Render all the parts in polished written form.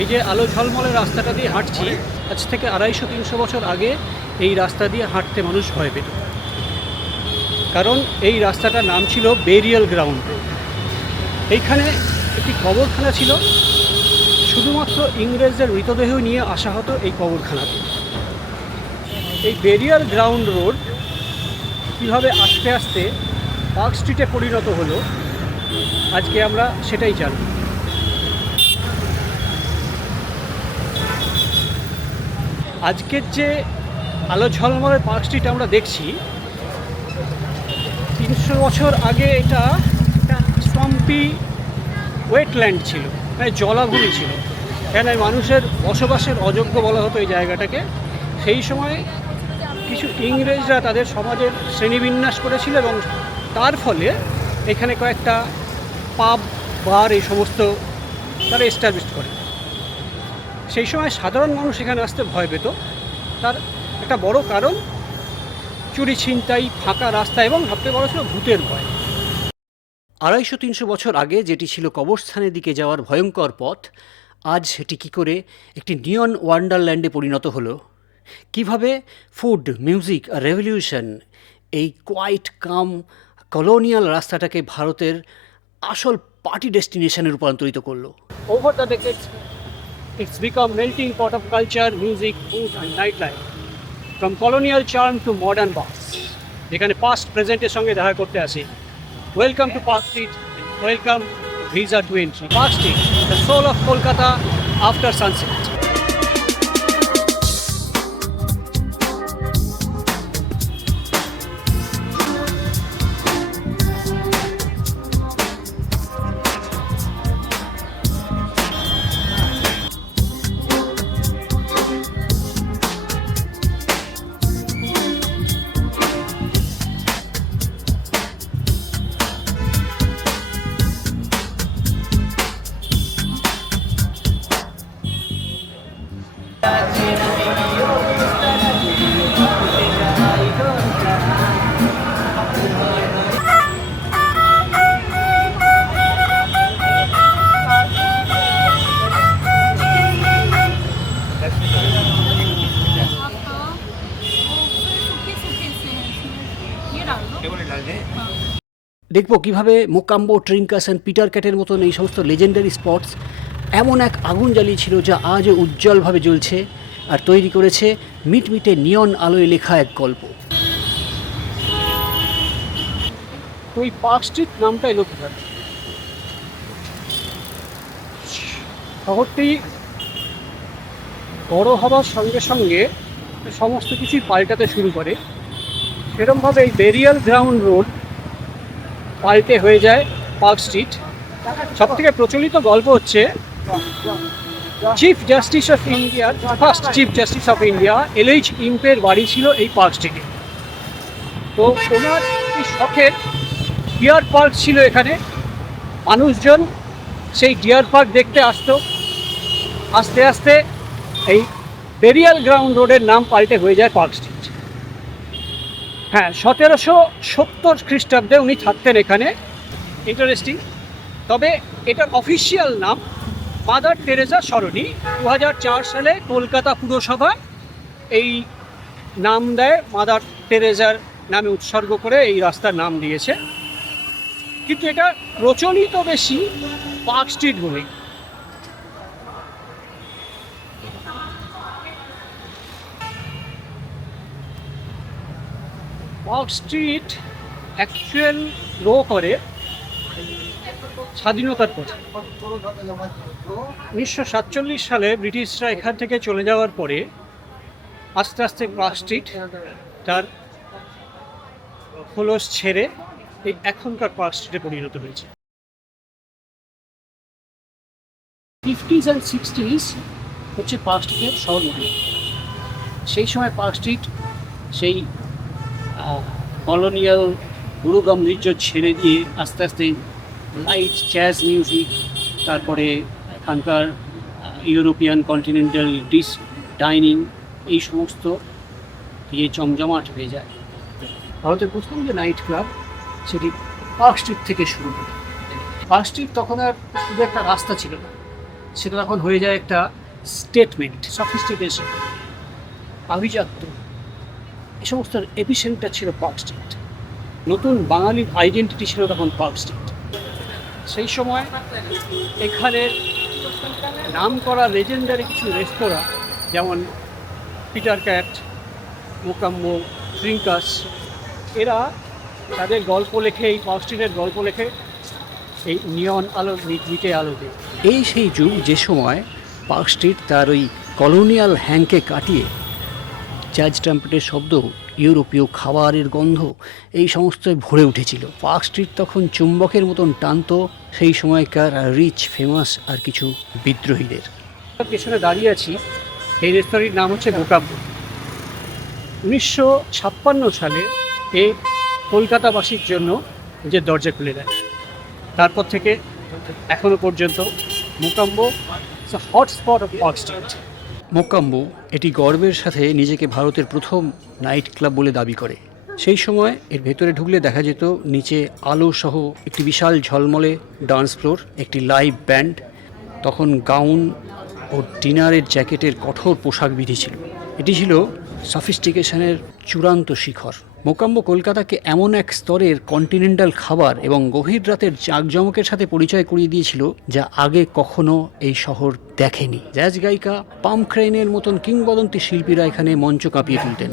এই যে আলো ঝলমলে রাস্তাটা দিয়ে হাঁটছি, আজ থেকে 250-300 বছর আগে এই রাস্তা দিয়ে হাঁটতে মানুষ ভয় পেত, কারণ এই রাস্তাটার নাম ছিল বেরিয়াল গ্রাউন্ড রোড। এইখানে একটি কবরখানা ছিল, শুধুমাত্র ইংরেজদের মৃতদেহ নিয়ে আসা হতো এই কবরখানাতে। এই বেরিয়াল গ্রাউন্ড রোড কীভাবে আস্তে আস্তে পার্ক স্ট্রিটে পরিণত হলো, আজকে আমরা সেটাই জানব। আজকের যে আলো ঝলমলে পার্ক স্ট্রিট আমরা দেখছি, 300 বছর আগে এটা একটা স্টম্পি ওয়েটল্যান্ড ছিল, মানে জলাভূমি ছিল। এখানে মানুষের বসবাসের অযোগ্য বলা হতো এই জায়গাটাকে। সেই সময় কিছু ইংরেজরা তাদের সমাজের শ্রেণীবিন্যাস করেছিল এবং তার ফলে এখানে কয়েকটা পাব, বার, এই সমস্ত তারা এস্টাবলিশ করে। সেই সময় সাধারণ মানুষ এখানে আসতে ভয় পেত। তার একটা বড় কারণ চুরি, ছিনতাই, ফাঁকা রাস্তা এবং সবচেয়ে বড় ছিল ভূতের ভয়। 250-300 বছর আগে যেটি ছিল কবরস্থানের দিকে যাওয়ার ভয়ঙ্কর পথ, আজ সেটি কী করে একটি নিয়ন ওয়ান্ডারল্যান্ডে পরিণত হলো। কিভাবে ফুড, মিউজিক আর রেভলিউশন এই কোয়াইট কাম কলোনিয়াল রাস্তাটাকে ভারতের আসল পার্টি ডেস্টিনেশনে রূপান্তরিত করলো। Over the decades it's become melting pot of culture, music, food and nightlife. From colonial charm to modern bars, যেখানে পাস্ট প্রেজেন্টের সঙ্গে দেখা করতে আসে। Welcome to Park Street, welcome visa to entry. Park Street, the soul of Kolkata after sunset. দেখব কিভাবে Mocambo, ট্রিঙ্কাস and Peter ক্যাটের মতন এই সমস্ত লেজেন্ডারি স্পটস এমন এক আগুন জ্বালিয়েছিল যা আজও উজ্জ্বলভাবে জ্বলছে আর তৈরি করেছে মিটমিটে নিয়ন আলোয় লেখা এক গল্প। ওই পার্ক স্ট্রিট নামটা এলো কোথায়? শহরটি বড় হওয়ার সঙ্গে সঙ্গে সমস্ত কিছুই পাল্টাতে শুরু করে। সেরকমভাবে এই বেরিয়াল গ্রাউন্ড রোড পাল্টে হয়ে যায় পার্ক স্ট্রিট। সবথেকে প্রচলিত গল্প হচ্ছে চিফ জাস্টিস অফ ইন্ডিয়ার, first chief justice of India Elijah Impey বাড়ি ছিল এই পার্ক স্ট্রিটে। তো ওনার এই শখের ডিয়ার পার্ক ছিল এখানে। মানুষজন সেই ডিয়ার পার্ক দেখতে আসতো। আস্তে আস্তে এই বেরিয়াল গ্রাউন্ড রোডের নাম পাল্টে হয়ে যায় পার্ক স্ট্রিট। হ্যাঁ, 1770 খ্রিস্টাব্দে উনি থাকতেন এখানে। ইন্টারেস্টিং। তবে এটার অফিসিয়াল নাম মাদার টেরেজা সরণি। 2004 সালে কলকাতা পুরসভা এই নাম দেয়, মাদার টেরেজার নামে উৎসর্গ করে এই রাস্তার নাম দিয়েছে। কিন্তু এটা প্রচলিত বেশি পার্ক স্ট্রিট বলে। পার্ক স্ট্রিট অ্যাকচুয়াল গ্রো করে স্বাধীনতার পর। 1947 সালে ব্রিটিশরা এখান থেকে চলে যাওয়ার পরে আস্তে আস্তে পার্ক স্ট্রিট তার খোলস ছেড়ে এই এখনকার পার্ক স্ট্রিটে পরিণত হয়েছে। 50s and 60s হচ্ছে পার্ক স্ট্রিটের শহরমুখী। সেই সময় পার্ক স্ট্রিট সেই কলোনিয়াল গুরুগম্ভীর্য ছেড়ে দিয়ে আস্তে আস্তে লাইট, জ্যাজ মিউজিক, তারপরে এখানকার ইউরোপিয়ান কন্টিনেন্টাল ডিশ ডাইনিং, এই সমস্ত দিয়ে জমজমাট হয়ে যায়। ভারতের প্রথম যে নাইট ক্লাব সেটি পার্ক স্ট্রিট থেকে শুরু করে। পার্ক স্ট্রিট তখন আর শুধু একটা রাস্তা ছিল না, সেটা তখন হয়ে যায় একটা স্টেটমেন্ট, সফিস্টিকেশন, আভিজাত্য, এই সমস্ত এপিসেন্টার ছিল পার্ক স্ট্রিট। নতুন বাঙালির আইডেন্টিটি ছিল তখন পার্ক স্ট্রিট। সেই সময় এখানের নাম করা লেজেন্ডারি কিছু রেস্তোরাঁ যেমন পিটার ক্যাট, মোকাম্বো, ট্রিঙ্কাস, এরা তাদের গল্প লেখে, এই পার্ক স্ট্রিটের গল্প লেখে এই নিয়ন আলো, মিটমিটে আলোতে। এই সেই যুগ যে সময় পার্ক স্ট্রিট তার ওই কলোনিয়াল হ্যাংকে কাটিয়ে জাজ ট্রাম্পেটের শব্দ, ইউরোপীয় খাবারের গন্ধ, এই সমস্ত ভরে উঠেছিল। পার্ক স্ট্রিট তখন চুম্বকের মতন টানত সেই সময়কার রিচ, ফেমাস আর কিছু বিদ্রোহীদের। পেছনে দাঁড়িয়ে আছি, এই রেস্তোরাঁটির নাম হচ্ছে মোকাম্বো। 1956 সালে এ কলকাতাবাসীর জন্য যে দরজা খুলে দেয়। তারপর থেকে এখনো পর্যন্ত Mocambo hotspot of park street. Mocambo এটি গর্বের সাথে নিজেকে ভারতের প্রথম নাইট ক্লাব বলে দাবি করে। সেই সময় এর ভেতরে ঢুকলে দেখা যেত নিচে আলো সহ একটি বিশাল ঝলমলে ডান্স ফ্লোর, একটি লাইভ ব্যান্ড, তখন গাউন ও ডিনারের জ্যাকেটের কঠোর পোশাক বিধি ছিল। এটি ছিল সফিস্টিকেশনের চূড়ান্ত শিখর। মোকাম্বো কলকাতাকে এমন এক স্তরের কন্টিনেন্টাল খাবার এবং গভীর রাতের জাঁকজমকের সাথে পরিচয় করিয়ে দিয়েছিল যা আগে কখনো এই শহর দেখেনি। জ্যাজ গায়িকা পাম ক্রেইনের মতন কিংবদন্তি শিল্পীরা এখানে মঞ্চ কাঁপিয়ে তুলতেন।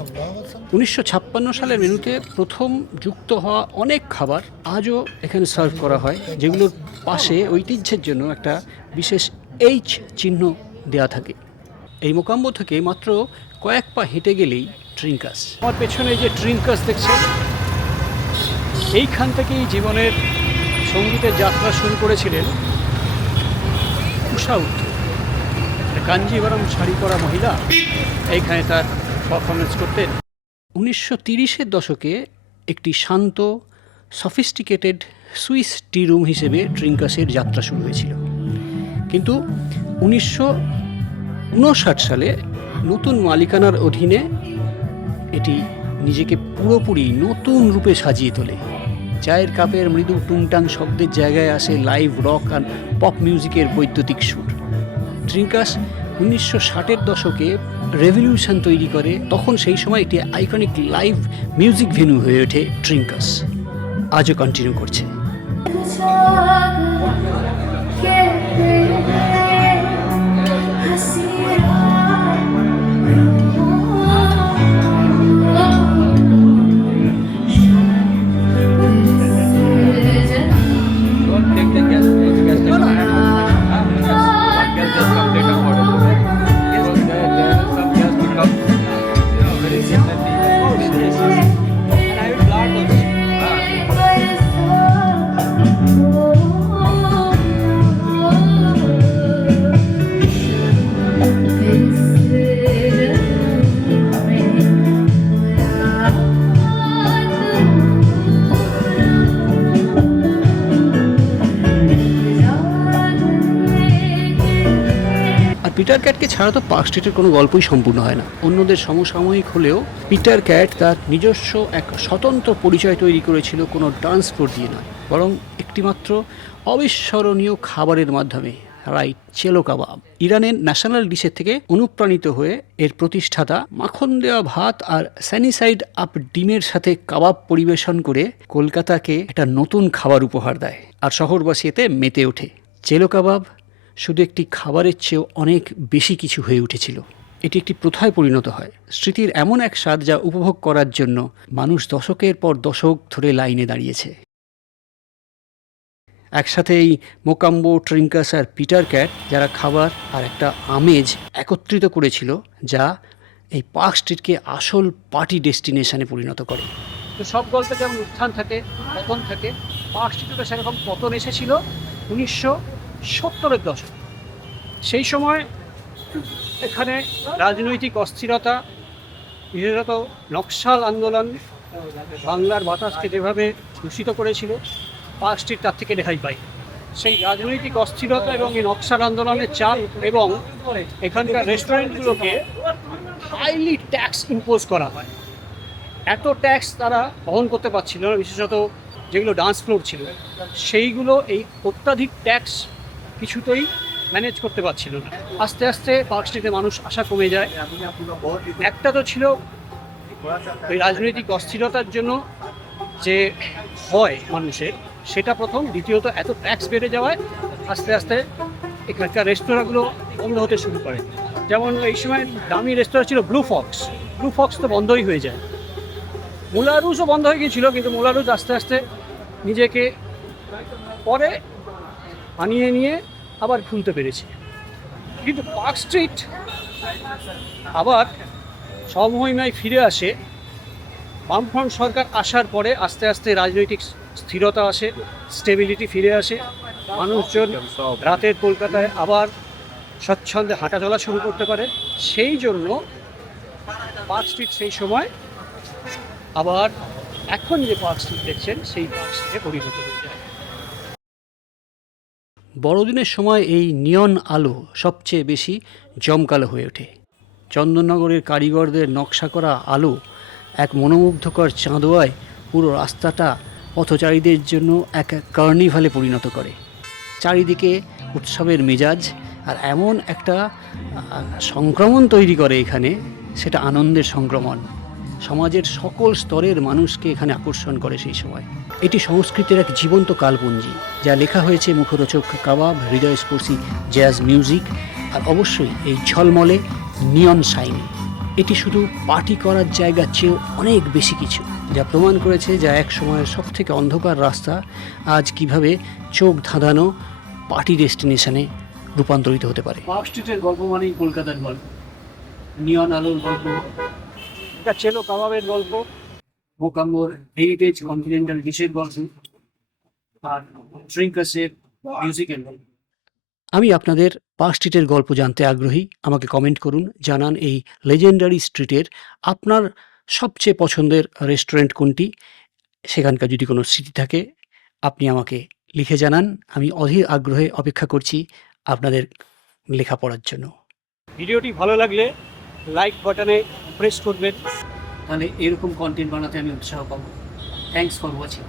1956 সালের মেনুতে প্রথম যুক্ত হওয়া অনেক খাবার আজও এখানে সার্ভ করা হয়, যেগুলোর পাশে ঐতিহ্যের জন্য একটা বিশেষ এইচ চিহ্ন দেওয়া থাকে। এই মোকাম্বো থেকে মাত্র কয়েক পা হেঁটে গেলেই ট্রিঙ্কাস। আমার পেছনে যে ট্রিঙ্কাস দেখছেন, এইখান থেকেই জীবনের সঙ্গীতের যাত্রা শুরু করেছিলেন উষা উত্তর, কাঞ্জিভারম শাড়ি পরা মহিলা। এইখানে তার পারফরমেন্স করতেন। 1930-এর দশকে একটি শান্ত, সফিস্টিকেটেড সুইস টি রুম হিসেবে ট্রিঙ্কাসের যাত্রা শুরু হয়েছিল। কিন্তু 1959 সালে নতুন মালিকানার অধীনে এটি নিজেকে পুরোপুরি নতুন রূপে সাজিয়ে তোলে। চায়ের কাপের মৃদু টুংটাং শব্দের জায়গায় আসে লাইভ রক আর পপ মিউজিকের বৈদ্যুতিক সুর। ট্রিঙ্কাস 1960-এর দশকে রেভলিউশন তৈরি করে। তখন সেই সময় একটি আইকনিক লাইভ মিউজিক ভেন্যু হয়ে ওঠে ট্রিঙ্কাস। আজও কন্টিনিউ করছে। পিটার ক্যাটকে ছাড়া তো পার্ক স্ট্রিটের কোনো গল্পই সম্পূর্ণ হয় না। অন্যদের সমসাময়িক হলেও পিটার ক্যাট তার নিজস্ব এক স্বতন্ত্র পরিচয় তৈরি করেছিল কোনো ডান্স ফ্লোর দিয়ে নয়, বরং একটিমাত্র অবিস্মরণীয় খাবারের মাধ্যমে। রাইট, চেলো কাবাব। ইরানের ন্যাশনাল ডিশের থেকে অনুপ্রাণিত হয়ে এর প্রতিষ্ঠাতা মাখন দেওয়া ভাত আর স্যানিসাইড আপ ডিমের সাথে কাবাব পরিবেশন করে কলকাতাকে একটা নতুন খাবার উপহার দেয়, আর শহরবাসী এতে মেতে ওঠে। চেলো কাবাব শুধু একটি খাবারের চেয়েও অনেক বেশি কিছু হয়ে উঠেছিল। এটি একটি প্রথায় পরিণত হয়, স্মৃতির এমন এক স্বাদ যা উপভোগ করার জন্য মানুষ দশকের পর দশক ধরে লাইনে দাঁড়িয়েছে। একসাথে এই মোকাম্বো, ট্রিঙ্কাস আর পিটার ক্যাট যারা খাবার আর একটা আমেজ একত্রিত করেছিল, যা এই পার্ক স্ট্রিটকে আসল পার্টি ডেস্টিনেশনে পরিণত করে। তো সব গল্পে যেমন উত্থান থাকে, পতন থাকে, পার্ক স্ট্রিটে সেরকম পতন এসেছিল 1970-এর দশক। সেই সময় এখানে রাজনৈতিক অস্থিরতা, বিশেষত নকশাল আন্দোলন বাংলার বাতাসকে যেভাবে দূষিত করেছিল, পার্ক স্ট্রিট তার থেকে রেহাই পায়। সেই রাজনৈতিক অস্থিরতা এবং এই নকশাল আন্দোলনের চাপ এবং এখানকার রেস্টুরেন্টগুলোকে হাইলি ট্যাক্স ইম্পোজ করা হয়। এত ট্যাক্স তারা বহন করতে পারছিল না, বিশেষত যেগুলো ডান্স ফ্লোর ছিল সেইগুলো এই অত্যাধিক ট্যাক্স কিছুতেই ম্যানেজ করতে পারছিল না। আস্তে আস্তে পার্ক স্ট্রিটে মানুষ আসা কমে যায়। একটা তো ছিল ওই রাজনৈতিক অস্থিরতার জন্য যে হয় মানুষের, সেটা প্রথম। দ্বিতীয়ত এত ট্যাক্স বেড়ে যাওয়ায় আস্তে আস্তে এখানকার রেস্তোরাঁগুলো বন্ধ হতে শুরু করে। যেমন এই সময় দামি রেস্তোরাঁ ছিল ব্লু ফক্স তো বন্ধই হয়ে যায়। মোলারুজও বন্ধ হয়ে গিয়েছিল, কিন্তু মোলারুজ আস্তে আস্তে নিজেকে পরে আনিয়ে নিয়ে আবার খুলতে পেরেছে। কিন্তু পার্ক স্ট্রিট আবার সমমহিমায় ফিরে আসে বামফ্রন্ট সরকার আসার পরে। আস্তে আস্তে রাজনৈতিক স্থিরতা আসে, স্টেবিলিটি ফিরে আসে। মানুষজন রাতের কলকাতায় আবার স্বচ্ছন্দে হাঁটা চলা শুরু করতে পারে। সেই জন্য পার্ক স্ট্রিট সেই সময় আবার এখন যে পার্ক স্ট্রিট দেখছেন সেই পার্ক স্ট্রিটে পরিণত হয়ে যায়। বড়দিনের সময় এই নিয়ন আলো সবচেয়ে বেশি জমকালো হয়ে ওঠে। চন্দননগরের কারিগরদের নকশা করা আলো এক মনোমুগ্ধকর চাঁদোয়ায় পুরো রাস্তাটা পথচারীদের জন্য এক কার্নিভালে পরিণত করে। চারিদিকে উৎসবের মেজাজ, আর এমন একটা সংক্রমণ তৈরি করে এখানে, সেটা আনন্দের সংক্রমণ। সমাজের সকল স্তরের মানুষকে এখানে আকর্ষণ করে সেই সময়। এটি সংস্কৃতির এক জীবন্ত কালপুঞ্জি, যা লেখা হয়েছে মুখরোচক কাবাব, হৃদয়স্পর্শী জ্যাজ মিউজিক, আর অবশ্যই এই ঝলমলে নিয়ন শাইন। এটি শুধু পার্টি করার জায়গার চেয়েও অনেক বেশি কিছু, যা প্রমাণ করেছে যা এক সময়ের সব থেকে অন্ধকার রাস্তা আজ কিভাবে চোখ ধাঁধানো পার্টি ডেস্টিনেশনে রূপান্তরিত হতে পারে। পার্ক স্ট্রিটের গল্প মানেই কলকাতার গল্প, নিয়ন আলোর গল্প, চেলো কাবাবের গল্প, মোকাম্বর হেরিটেজ কন্টিনেন্টাল ডিশের গল্প, আর ড্রিঙ্কার্সের মিউজিকের গল্প। আমি আপনাদের পার্ক স্ট্রিটের গল্প জানতে আগ্রহী। আমাকে কমেন্ট করুন, জানান এই লেজেন্ডারি স্ট্রিটের আপনার সবচেয়ে পছন্দের রেস্টুরেন্ট কোনটি। সেখানকার যদি কোনো স্মৃতি থাকে আপনি আমাকে লিখে জানান। আমি অধীর আগ্রহে অপেক্ষা করছি আপনাদের লেখা পড়ার জন্য। ভিডিওটি ভালো লাগলে লাইক বাটনে প্রেস করবেন, তাহলে এরকম কন্টেন্ট বানাতে আমি উৎসাহ পাবো। Thanks for watching.